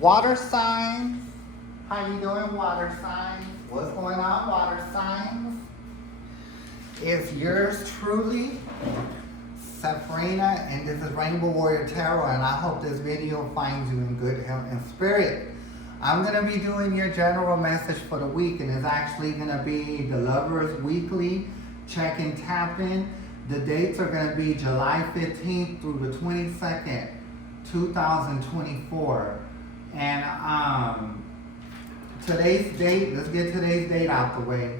Water signs. How you doing, water signs? What's going on, water signs? It's yours truly, Sabrina, and this is Rainbow Warrior Tarot, and I hope this video finds you in good health and spirit. I'm going to be doing your general message for the week, and it's actually going to be the Lovers Weekly Check-in Tap-in. The dates are going to be July 15th through the 22nd, 2024. And today's date, let's get today's date out the way.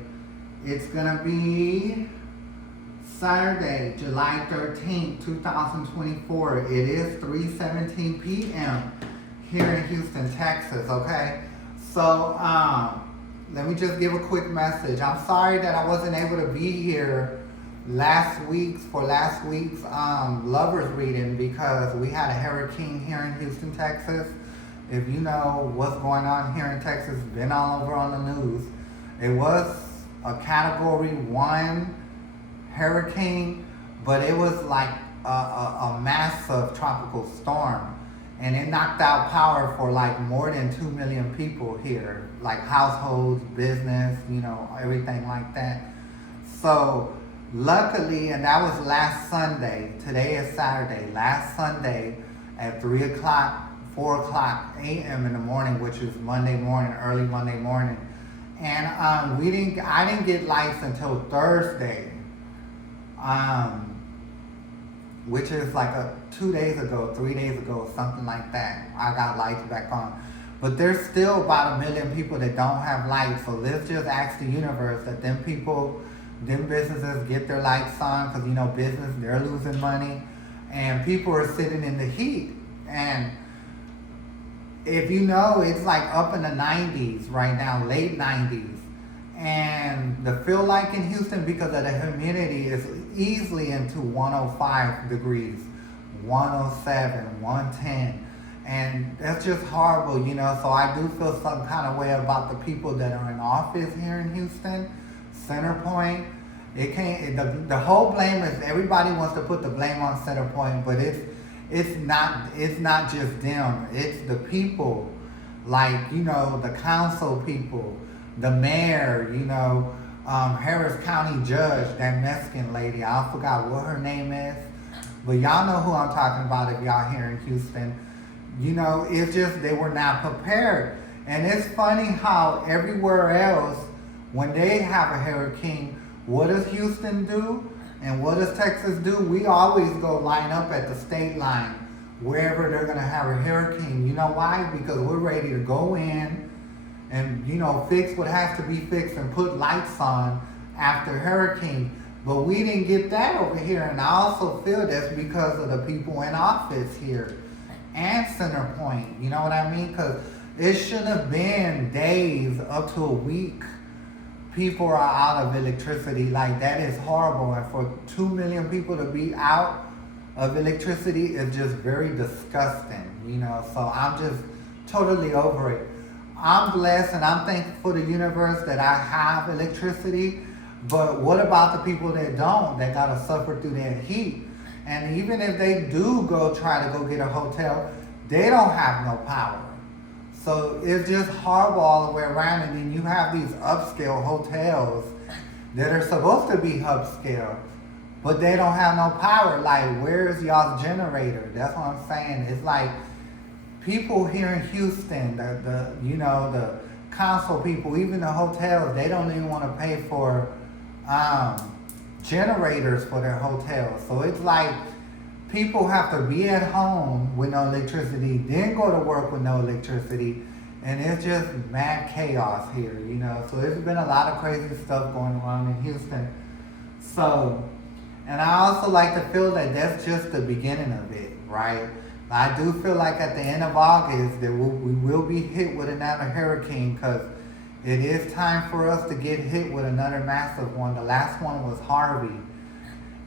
It's gonna be Saturday, July 13th, 2024. It is 3:17 p.m. here in Houston, Texas, okay? So, let me just give a quick message. I'm sorry that I wasn't able to be here last week's lovers reading because we had a hurricane here in Houston, Texas. If you know what's going on here in Texas, it's been all over on the news. It was a category 1 hurricane, but it was like a massive tropical storm. And it knocked out power for like more than 2 million people here, like households, business, everything like that. So luckily, and that was last Sunday, today is Saturday, last Sunday at 3 o'clock, 4 o'clock a.m. in the morning, which is Monday morning, early Monday morning. And I didn't get lights until Thursday, which is like 2 days ago, 3 days ago, something like that. I got lights back on. But there's still about 1 million people that don't have lights. So let's just ask the universe that them businesses get their lights on, because business, they're losing money. And people are sitting in the heat. And if it's like up in the 90s right now, late 90s. And the feel like in Houston, because of the humidity, is easily into 105 degrees, 107, 110. And that's just horrible, So I do feel some kind of way about the people that are in office here in Houston, Centerpoint. The whole blame is, everybody wants to put the blame on Centerpoint, but it's not just them. It's the people, like, the council people, the mayor, Harris County judge, that Mexican lady. I forgot what her name is, but y'all know who I'm talking about if y'all here in Houston. It's just they were not prepared. And it's funny how everywhere else, when they have a hurricane, what does Houston do? And what does Texas do? We always go line up at the state line, wherever they're gonna have a hurricane. You know why? Because we're ready to go in and, fix what has to be fixed and put lights on after hurricane. But we didn't get that over here. And I also feel that's because of the people in office here and Centerpoint. You know what I mean? Because it shouldn't have been days up to a week. People are out of electricity. Like, that is horrible. And for 2 million people to be out of electricity is just very disgusting, So I'm just totally over it. I'm blessed and I'm thankful for the universe that I have electricity. But what about the people that don't, that gotta suffer through that heat? And even if they do try to go get a hotel, they don't have no power. So it's just horrible all the way around. And then you have these upscale hotels that are supposed to be upscale, but they don't have no power. Like, where's y'all's generator? That's what I'm saying. It's like people here in Houston, the council people, even the hotels, they don't even want to pay for generators for their hotels. So it's like people have to be at home with no electricity, then go to work with no electricity, and it's just mad chaos here, So there's been a lot of crazy stuff going on in Houston. So, and I also like to feel that that's just the beginning of it, right? I do feel like at the end of August that we will be hit with another hurricane, because it is time for us to get hit with another massive one. The last one was Harvey.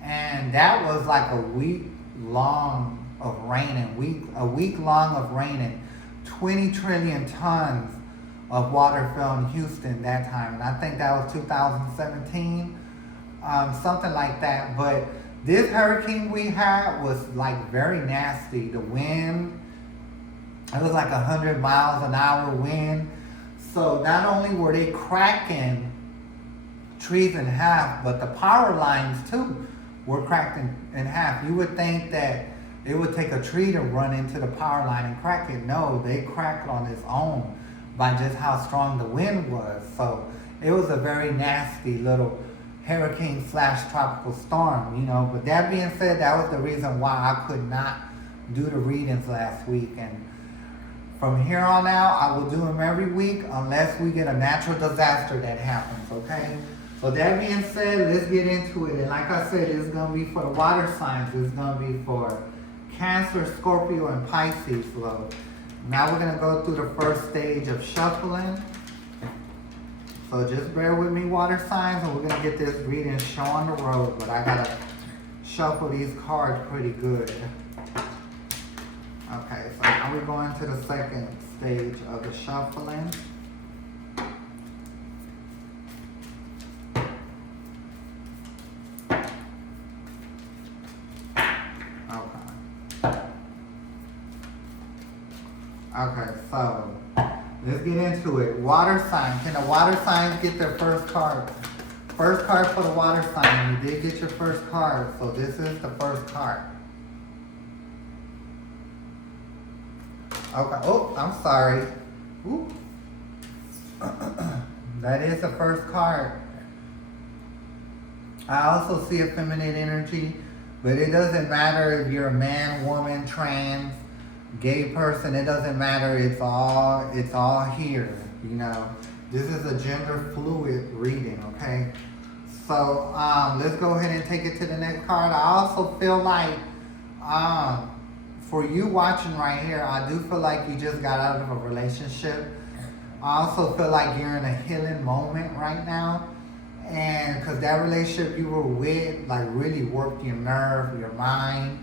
And that was like a week long of raining, a week long of raining. 20 trillion tons of water fell in Houston that time. And I think that was 2017, something like that. But this hurricane we had was like very nasty. The wind It was like 100 miles an hour wind. So not only were they cracking trees in half, but the power lines too were cracked in half. You would think that it would take a tree to run into the power line and crack it. No, they cracked on its own by just how strong the wind was. So it was a very nasty little hurricane slash tropical storm, you know. But that being said, that was the reason why I could not do the readings last week. And from here on out, I will do them every week unless we get a natural disaster that happens, okay? So that being said, let's get into it. And like I said, it's going to be for the water signs. It's going to be for Cancer, Scorpio, and Pisces, love. Now we're going to go through the first stage of shuffling. So just bear with me, water signs, and we're going to get this reading show on the road. But I got to shuffle these cards pretty good. Okay, so now we're going to the second stage of the shuffling. Okay, so let's get into it. Water sign. Can the water signs get their first card? First card for the water sign. You did get your first card, so this is the first card. Okay. Oh, I'm sorry. Ooh. That is the first card. I also see a feminine energy, but it doesn't matter if you're a man, woman, trans, gay person. It doesn't matter. It's all here. You know, this is a gender fluid reading. Okay. So let's go ahead and take it to the next card. I also feel like for you watching right here, I do feel like you just got out of a relationship. I also feel like you're in a healing moment right now. And because that relationship you were with, like, really worked your nerve, your mind,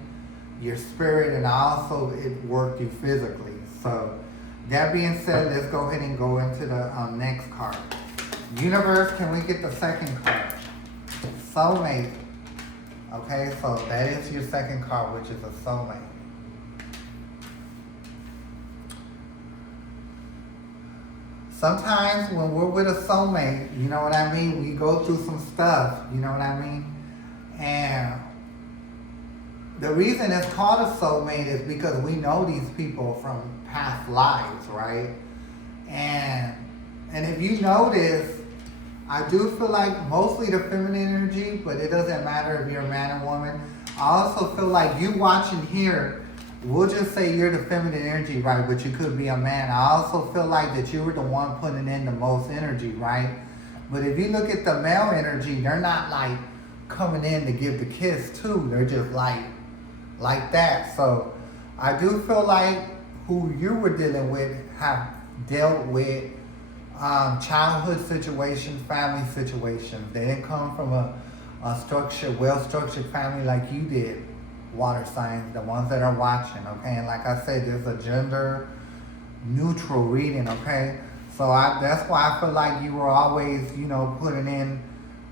your spirit, and also it worked you physically. So that being said, let's go ahead and go into the next card. Universe, can we get the second card? Soulmate. Okay, so that is your second card, which is a soulmate. Sometimes when we're with a soulmate, you know what I mean, we go through some stuff, you know what I mean? And the reason it's called a soulmate is because we know these people from past lives, right? And if you notice, I do feel like mostly the feminine energy, but it doesn't matter if you're a man or woman. I also feel like you watching here, we'll just say you're the feminine energy, right? But you could be a man. I also feel like that you were the one putting in the most energy, right? But if you look at the male energy, they're not like coming in to give the kiss too. They're just like that. So I do feel like who you were dealing with have dealt with childhood situations, family situations. They didn't come from a structured, well-structured family like you did. Water signs, the ones that are watching, okay? And like I said, there's a gender neutral reading, okay? So that's why I feel like you were always, you know, putting in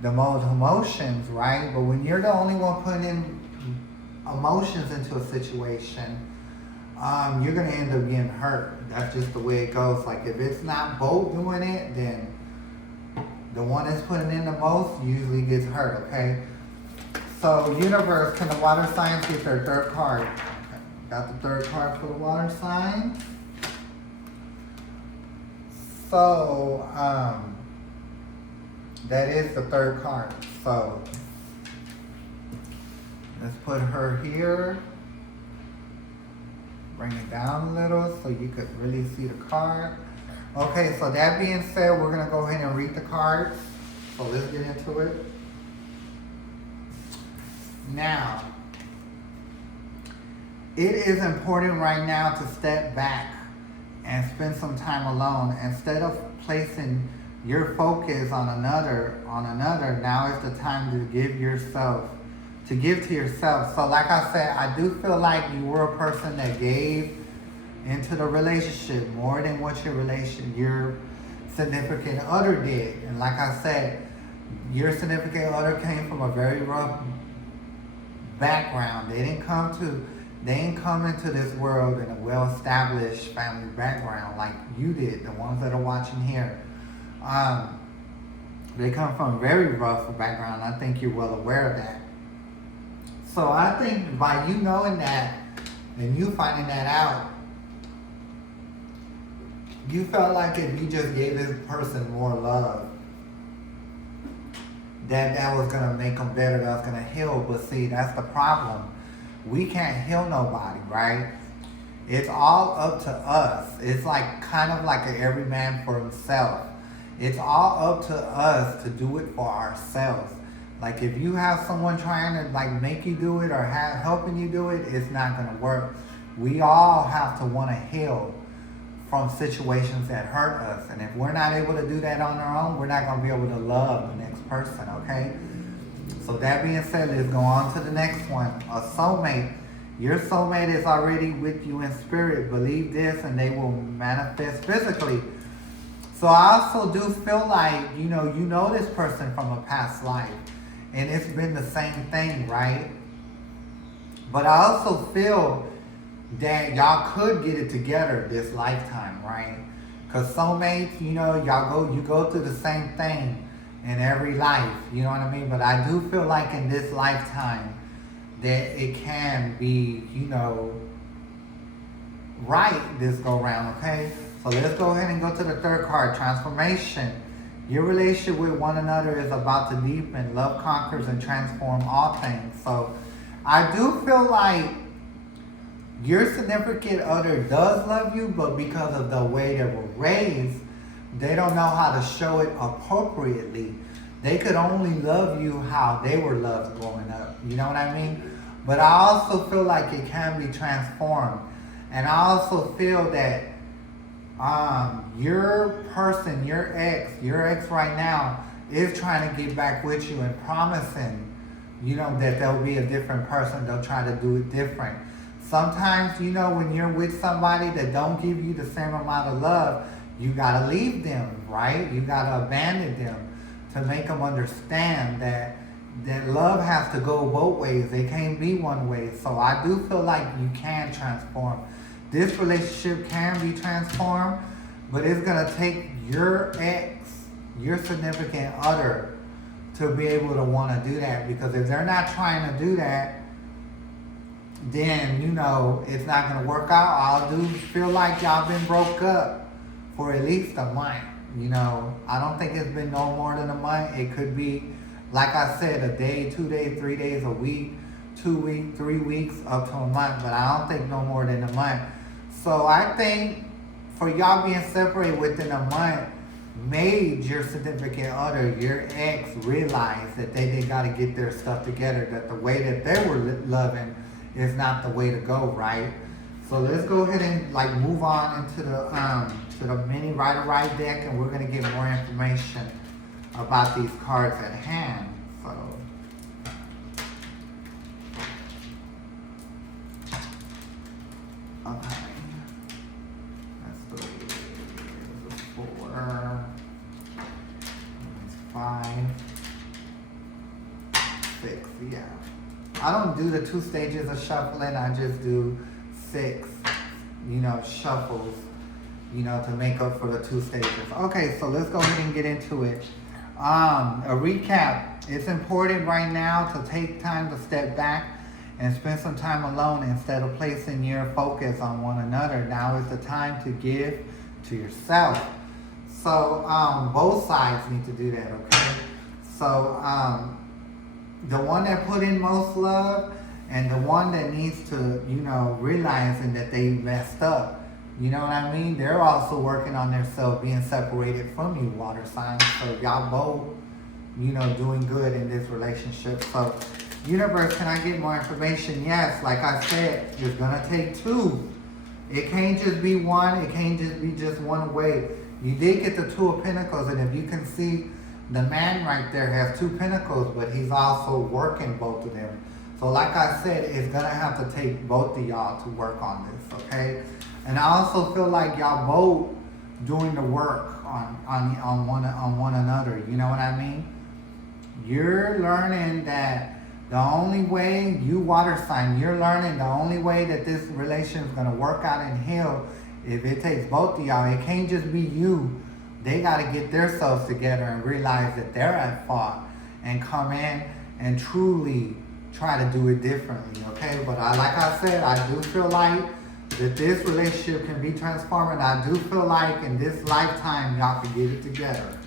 the most emotions, right? But when you're the only one putting in emotions into a situation, you're gonna end up getting hurt. That's just the way it goes. Like, if it's not both doing it, then the one that's putting in the most usually gets hurt, okay? So, universe, can the water signs get their third card? Okay. Got the third card for the water signs. So, that is the third card. So, let's put her here. Bring it down a little so you could really see the card. Okay, so that being said, we're going to go ahead and read the cards. So, let's get into it. Now, it is important right now to step back and spend some time alone. Instead of placing your focus on another, now is the time to give to yourself. So like I said, I do feel like you were a person that gave into the relationship more than what your significant other did. And like I said, your significant other came from a very rough background. They didn't come to They ain't come into this world in a well-established family background like you did, the ones that are watching here. They come from a very rough background. I think you're well aware of that. So I think by you knowing that and you finding that out, you felt like if you just gave this person more love, that was gonna make them better, that's gonna heal. But see, that's the problem. We can't heal nobody, right? It's all up to us. It's like kind of like every man for himself. It's all up to us to do it for ourselves. Like if you have someone trying to like make you do it or helping you do it, it's not gonna work. We all have to want to heal from situations that hurt us. And if we're not able to do that on our own, we're not gonna be able to love the next person, okay? So that being said, let's go on to the next one. A soulmate. Your soulmate is already with you in spirit. Believe this and they will manifest physically. So I also do feel like, you know this person from a past life. And it's been the same thing, right? But I also feel that y'all could get it together this lifetime, right? Because soulmates, you go through the same thing in every life, you know what I mean? But I do feel like in this lifetime that it can be, right this go round, okay? So let's go ahead and go to the third card, transformation. Your relationship with one another is about to deepen. Love conquers and transforms all things. So I do feel like your significant other does love you, but because of the way they were raised, they don't know how to show it appropriately. They could only love you how they were loved growing up. You know what I mean? But I also feel like it can be transformed. And I also feel that your person, your ex right now is trying to get back with you and promising, that there'll be a different person. They'll try to do it different. Sometimes, when you're with somebody that don't give you the same amount of love, you gotta leave them, right? You gotta abandon them to make them understand that love has to go both ways. It can't be one way. So I do feel like you can transform. This relationship can be transformed, but it's gonna take your ex, your significant other, to be able to want to do that. Because if they're not trying to do that, then it's not gonna work out. I do feel like y'all been broke up for at least a month. I don't think it's been no more than a month. It could be, like I said, a day, 2 days, 3 days, a week, 2 weeks, 3 weeks, up to a month. But I don't think no more than a month. So I think for y'all being separated within a month made your significant other, your ex, realize that they got to get their stuff together, that the way that they were loving is not the way to go, right? So let's go ahead and move on into the mini Rider-Ride deck, and we're gonna get more information about these cards at hand. So okay, that's 4, 5, 6, yeah. I don't do the 2 stages of shuffling. I just do 6, shuffles, to make up for the 2 stages. Okay, so let's go ahead and get into it. A recap. It's important right now to take time to step back and spend some time alone instead of placing your focus on one another. Now is the time to give to yourself. So both sides need to do that, okay? So the one that put in most love and the one that needs to, realizing that they messed up. You know what I mean? They're also working on themselves, being separated from you, water signs. So y'all both, doing good in this relationship. So universe, can I get more information? Yes, like I said, it's gonna take 2. It can't just be one. It can't just be just one way. You did get the 2 of Pentacles, and if you can see, the man right there has 2 pentacles, but he's also working both of them. So like I said, it's gonna have to take both of y'all to work on this, okay? And I also feel like y'all both doing the work on one another. You know what I mean? You're learning that The only way, you water sign, you're learning the only way that this relationship is going to work out and heal, if it takes both of y'all, it can't just be you. They got to get themselves together and realize that they're at fault and come in and truly try to do it differently, okay? But like I said, I do feel like that this relationship can be transformed, and I do feel like in this lifetime, y'all can get it together.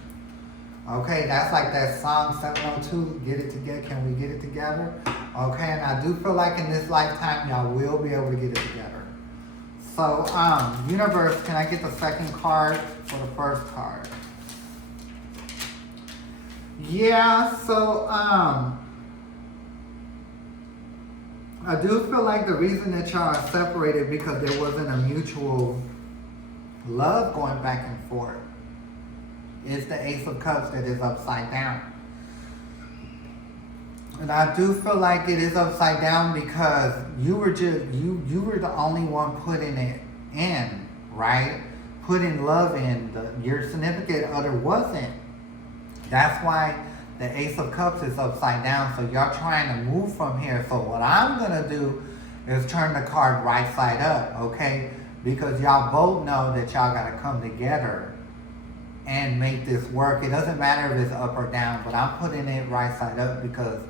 Okay, that's like that song 702, Get It Together, Can We Get It Together? Okay, and I do feel like in this lifetime, y'all will be able to get it together. So, universe, can I get the second card for the first card? Yeah, so, I do feel like the reason that y'all are separated because there wasn't a mutual love going back and forth. It's the Ace of Cups that is upside down. And I do feel like it is upside down because you were the only one putting it in, right? Putting love in. Your significant other wasn't. That's why the Ace of Cups is upside down. So y'all trying to move from here. So what I'm going to do is turn the card right side up, okay? Because y'all both know that y'all got to come together and make this work. It doesn't matter if it's up or down, but I'm putting it right side up because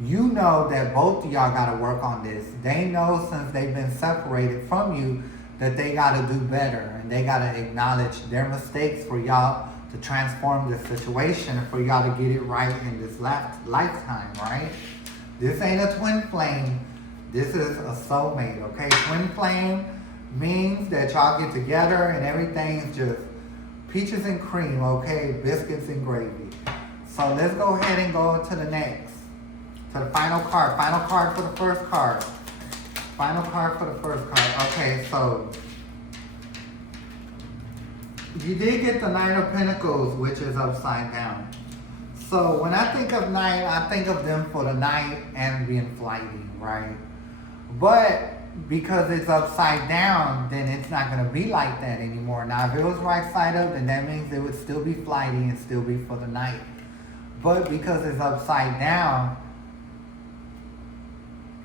you know that both of y'all got to work on this. They know since they've been separated from you that they got to do better, and they got to acknowledge their mistakes for y'all to transform this situation and for y'all to get it right in this lifetime, right? This ain't a twin flame. This is a soulmate, okay? Twin flame means that y'all get together and everything's just peaches and cream, okay? Biscuits and gravy. So let's go ahead and go to the next. To the final card. Final card for the first card. Final card for the first card. Okay, so you did get the Knight of Pentacles, which is upside down. So when I think of Knight, I think of them for the night and being flighty, right? But because it's upside down, then it's not going to be like that anymore. Now, if it was right side up, then that means it would still be flighty and still be for the night. But because it's upside down,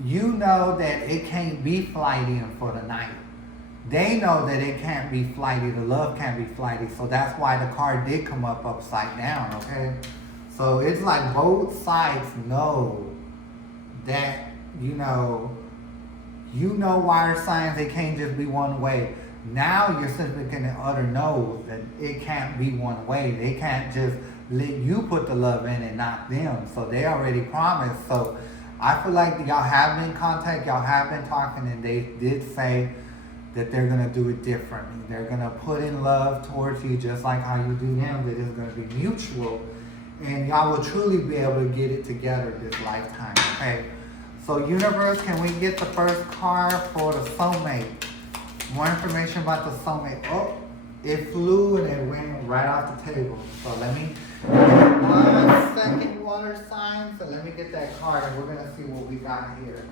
you know that it can't be flighty and for the night. They know that it can't be flighty, the love can't be flighty, so that's why the card did come up upside down, okay? So it's like both sides know that, you know water signs, it can't just be one way. Now your significant other knows that it can't be one way. They can't just let you put the love in and not them. So they already promised. So I feel like y'all have been in contact, y'all have been talking, and they did say that they're going to do it differently. They're going to put in love towards you just like how you do them. That it's going to be mutual. And y'all will truly be able to get it together this lifetime, okay? So universe, can we get the first card for the soulmate? More information about the soulmate. Oh, it flew and it went right off the table. So let me get 1 second, water sign. So let me get that card and we're going to see what we got here.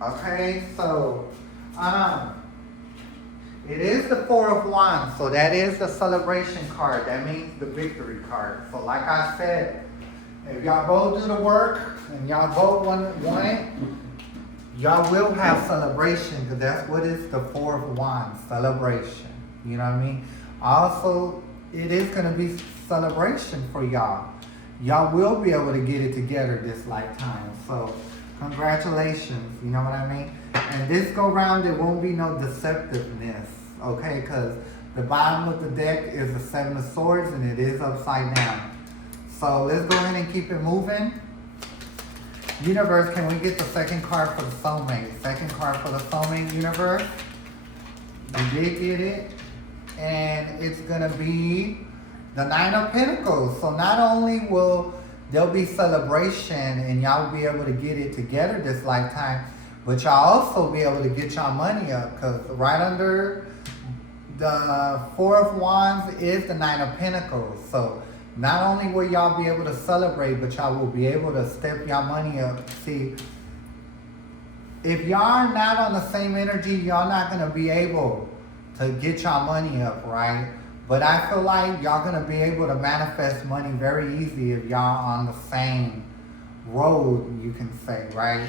Okay, so it is the Four of Wands. So that is the celebration card. That means the victory card. So like I said, if y'all both do the work and y'all both want it, y'all will have celebration because that's what it's the Four of Wands, celebration. You know what I mean? Also, it is going to be celebration for y'all. Y'all will be able to get it together this lifetime. So congratulations, you know what I mean? And this go round, there won't be no deceptiveness, okay? Because the bottom of the deck is the Seven of Swords and it is upside down. So let's go ahead and keep it moving. Universe, can we get the second card for the soulmate? Second card for the soulmate, universe. We did get it. And it's going to be the Nine of Pentacles. So not only will there be celebration and y'all will be able to get it together this lifetime, but y'all also be able to get y'all money up. Because right under the Four of Wands is the Nine of Pentacles. So not only will y'all be able to celebrate, but y'all will be able to step y'all money up. See, if y'all are not on the same energy, y'all not going to be able to get y'all money up, right? But I feel like y'all going to be able to manifest money very easy if y'all on the same road, you can say, right?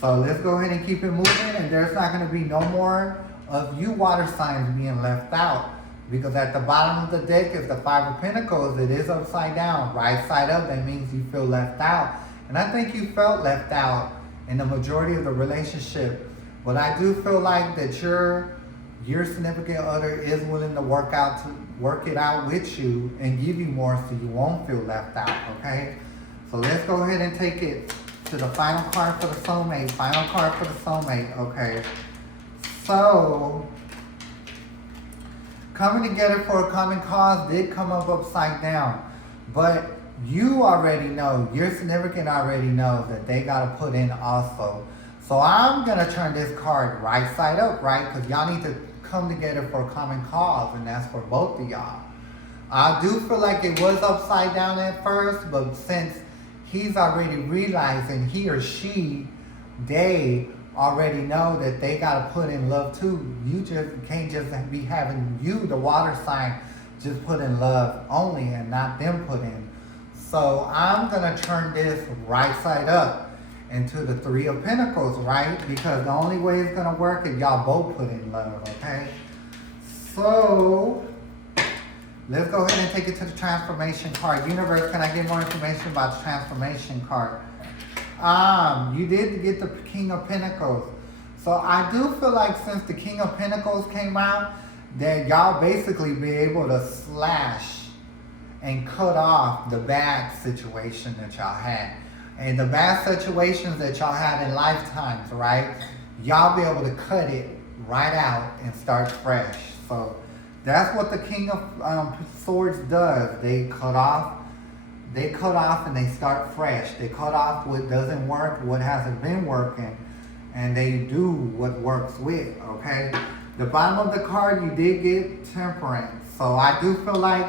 So let's go ahead and keep it moving, and there's not going to be no more of you water signs being left out, because at the bottom of the deck is the Five of Pentacles. It is upside down, right side up. That means you feel left out, and I think you felt left out in the majority of the relationship. But I do feel like that your significant other is willing to work it out with you and give you more, so you won't feel left out. Okay, so let's go ahead and take it to the final card for the soulmate. Final card for the soulmate. Okay, so coming together for a common cause did come up upside down, but you already know, your significant already knows that they got to put in also. So I'm going to turn this card right side up, right? Because y'all need to come together for a common cause, and that's for both of y'all. I do feel like it was upside down at first, but since he's already realizing, he or she, they already know that they got to put in love too. You just can't just be having you, the water sign, just put in love only and not them put in. So I'm going to turn this right side up into the Three of Pentacles, right? Because the only way it's going to work is y'all both put in love, okay? So let's go ahead and take it to the transformation card. Universe, can I get more information about the transformation card? You did get the King of Pentacles. So I do feel like since the King of Pentacles came out, that y'all basically be able to slash and cut off the bad situation that y'all had. And the bad situations that y'all had in lifetimes, right? Y'all be able to cut it right out and start fresh. So that's what the King of Swords does. They cut off and they start fresh. They cut off what doesn't work, what hasn't been working, and they do what works with, okay? The bottom of the card, you did get Temperance. So I do feel like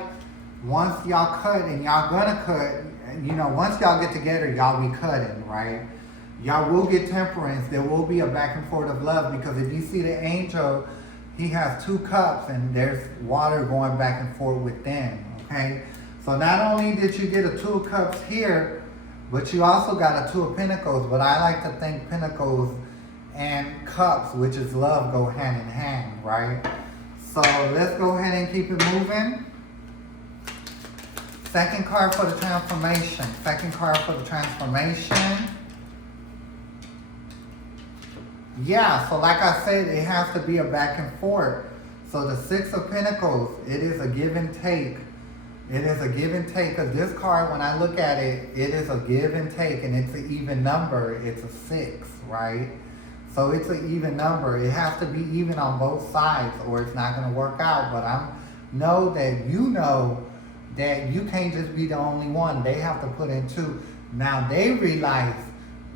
once y'all cut, and y'all gonna cut, you know, once y'all get together, y'all be cutting, right? Y'all will get Temperance. There will be a back and forth of love, because if you see the angel, he has 2 cups and there's water going back and forth with them, okay? So not only did you get a 2 of Cups here, but you also got a 2 of Pentacles. But I like to think Pentacles and Cups, which is love, go hand in hand, right? So let's go ahead and keep it moving. Second card for the transformation. Second card for the transformation. Yeah, so like I said, it has to be a back and forth. So the 6 of Pentacles, it is a give and take. It is a give and take, because this card, when I look at it, it is a give and take, and it's an even number. It's a 6, right? So it's an even number. It has to be even on both sides, or it's not going to work out. But I know that you can't just be the only one. They have to put in 2. Now they realize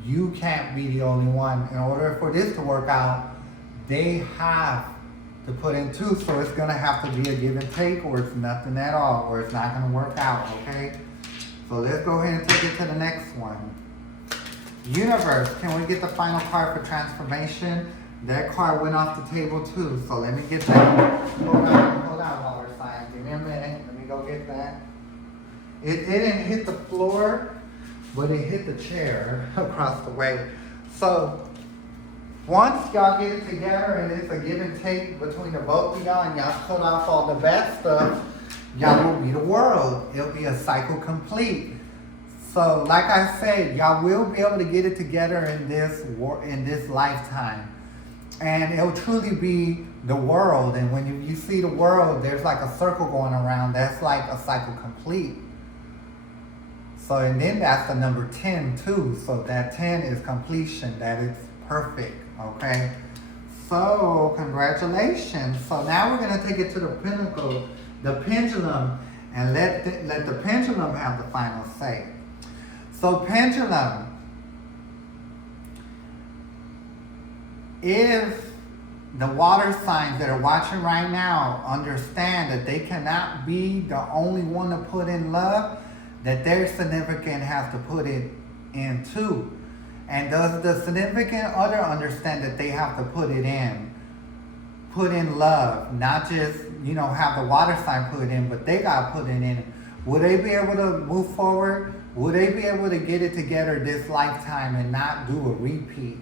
you can't be the only one. In order for this to work out, they have to put in 2. So it's going to have to be a give and take, or it's nothing at all, or it's not going to work out, okay? So let's go ahead and take it to the next one. Universe, can we get the final card for transformation? That card went off the table too, so let me get that. Hold on, water sign. Give me a minute. Let me go get that. It didn't hit the floor, but it hit the chair across the way. So once y'all get it together and it's a give and take between the both of y'all, and y'all cut off all the bad stuff, y'all will be the world. It'll be a cycle complete. So like I said, y'all will be able to get it together in this lifetime. And it'll truly be the world. And when you see the world, there's like a circle going around. That's like a cycle complete. So, and then that's the number 10 too. So that 10 is completion. That is perfect. Okay. So congratulations. So now we're going to take it to the pinnacle, the pendulum, and let the pendulum have the final say. So pendulum, if the water signs that are watching right now understand that they cannot be the only one to put in love, that their significant has to put it in too. And does the significant other understand that they have to put in love, not just, have the water sign put it in, but they got to put it in. Will they be able to move forward Will they be able to get it together this lifetime and not do a repeat?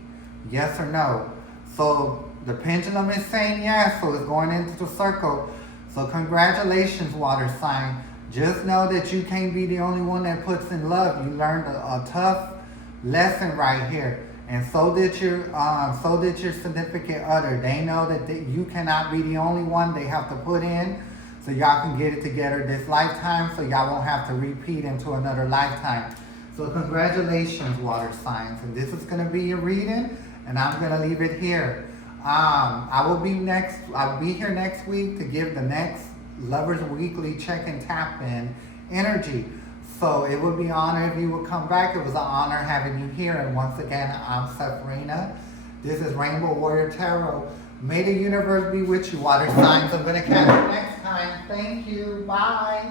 Yes or no? So the pendulum is saying yes, so it's going into the circle. So congratulations, water sign. Just know that you can't be the only one that puts in love. You learned a tough lesson right here. And so did your significant other. They know that you cannot be the only one they have to put in, so y'all can get it together this lifetime, so y'all won't have to repeat into another lifetime. So congratulations, water signs. And this is going to be your reading, and I'm going to leave it here. I'll be here next week to give the next Lovers Weekly check and tap in energy. So it would be an honor if you would come back. It was an honor having you here. And once again, I'm Sabrina. This is Rainbow Warrior Tarot. May the universe be with you, water signs. I'm going to catch you next time. Thank you. Bye.